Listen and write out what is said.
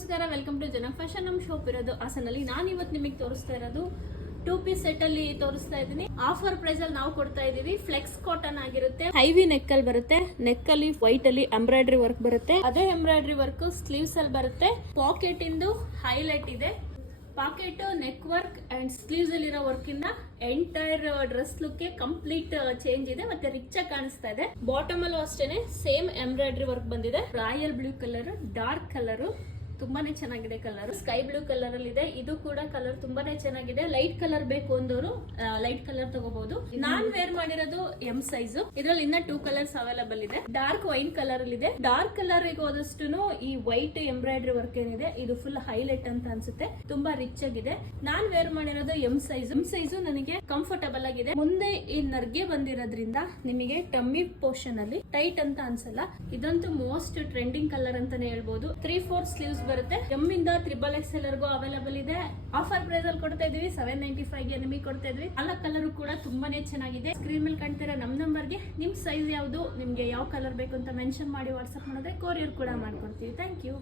ನಮಸ್ಕಾರ, welcome to ಜನ fashion. ನಮ್ಮ ಶಾಪ್ ಇರೋದು ಹಾಸನಲ್ಲಿ. ನಾನು ಇವತ್ತು ನಿಮಗೆ ತೋರಿಸ್ತಾ ಇರೋದು 2 ಪೀಸ್ ಸೆಟ್ ಅಲ್ಲಿ ತೋರಿಸ್ತಾ ಇದ್ದೀನಿ. ಆಫರ್ ಪ್ರೈಸ್ ಅಲ್ಲಿ ನಾವು ಕೊಡ್ತಾ ಇದೀವಿ. ಫ್ಲೆಕ್ಸ್ ಕಾಟನ್ ಆಗಿರುತ್ತೆ, ಹೆವಿ ನೆಕ್ ಅಲ್ಲಿ ಬರುತ್ತೆ. ನೆಕ್ ಅಲ್ಲಿ ವೈಟ್ ಅಲ್ಲಿ ಎಂಬ್ರಾಯ್ಡರಿ ವರ್ಕ್ ಬರುತ್ತೆ. ಅದೇ ಎಂಬ್ರಾಯ್ಡರಿ ವರ್ಕ್ ಸ್ಲೀವ್ಸ್ ಅಲ್ಲಿ ಬರುತ್ತೆ. ಪಾಕೆಟ್ ಇಂದು ಹೈಲೈಟ್ ಇದೆ. Pocket, neck work and sleeves ಅಲ್ಲಿರೋ ವರ್ಕ್ ಇಂದ entire dress look complete change ಇದೆ, ಮತ್ತೆ ರಿಚ್ ಆಗಿ ಕಾಣಿಸ್ತಾ ಇದೆ. ಬಾಟಮ್ ಅಲ್ಲೂ ಅಷ್ಟೇನೆ ಸೇಮ್ ಎಂಬ್ರಾಯ್ಡರಿ ವರ್ಕ್ ಬಂದಿದೆ. Royal blue colour, dark colour, ತುಂಬಾನೇ ಚೆನ್ನಾಗಿದೆ. ಕಲರ್ ಸ್ಕೈ ಬ್ಲೂ ಕಲರ್ ಅಲ್ಲಿ ಇದೆ. ಇದು ಕೂಡ ಕಲರ್ ತುಂಬಾನೇ ಚೆನ್ನಾಗಿದೆ. ಲೈಟ್ ಕಲರ್ ಬೇಕು ಅಂದವರು ಲೈಟ್ ಕಲರ್ ತಗೋಬಹುದು. ನಾನ್ ವೇರ್ ಮಾಡಿರೋದು ಎಂ ಸೈಜ್. ಇದ್ರಲ್ಲಿ ಇನ್ನ 2 ಕಲರ್ಸ್ ಅವೈಲೇಬಲ್ ಇದೆ. ಡಾರ್ಕ್ ವೈನ್ ಕಲರ್ ಅಲ್ಲಿ ಇದೆ. ಡಾರ್ಕ್ ಕಲರ್ ಹೋದಷ್ಟು ಈ ವೈಟ್ ಎಂಬ್ರಾಯ್ಡರಿ ವರ್ಕ್ ಏನಿದೆ ಇದು ಫುಲ್ ಹೈಲೈಟ್ ಅಂತ ಅನ್ಸುತ್ತೆ. ತುಂಬಾ ರಿಚ್ ಆಗಿದೆ. ನಾನ್ ವೇರ್ ಮಾಡಿರೋದು ಎಂ ಸೈಜ್. ನನಗೆ ಕಂಫರ್ಟಬಲ್ ಆಗಿದೆ. ಮುಂದೆ ಈ ನರ್ಗೆ ಬಂದಿರೋದ್ರಿಂದ ನಿಮಗೆ ಟಮ್ಮಿ ಪೋರ್ಷನ್ ಅಲ್ಲಿ ಟೈಟ್ ಅಂತ ಅನ್ಸಲ್ಲ. ಇದಂತೂ ಮೋಸ್ಟ್ ಟ್ರೆಂಡಿಂಗ್ ಕಲರ್ ಅಂತಾನೆ ಹೇಳ್ಬಹುದು. 3/4 ಸ್ಲೀವ್ಸ್ ಬರುತ್ತೆ. ಎಂ ಇಂದ XXL ವರ್ಗೂ ಅವೈಲೇಬಲ್ ಇದೆ. ಆಫರ್ ಪ್ರೈಸ್ ಅಲ್ಲಿ ಕೊಡ್ತಾ ಇದೀವಿ. 795 ಗೆ ನಿಮಗೆ ಕೊಡ್ತಾ ಇದೀವಿ. ಎಲ್ಲ ಕಲರ್ ಕೂಡ ತುಂಬಾನೇ ಚೆನ್ನಾಗಿದೆ. ಸ್ಕ್ರೀನ್ ಮೇಲೆ ಕಾಣ್ತಿರೋ ನಮ್ ನಂಬರ್ಗೆ ನಿಮ್ ಸೈಜ್ ಯಾವುದು, ನಿಮ್ಗೆ ಯಾವ ಕಲರ್ ಬೇಕು ಅಂತ ಮೆನ್ಷನ್ ಮಾಡಿ ವಾಟ್ಸ್ಆಪ್ ಮಾಡಿದ್ರೆ ಕೊರಿಯರ್ ಕೂಡ ಮಾಡ್ಕೊಡ್ತೀವಿ. Thank you.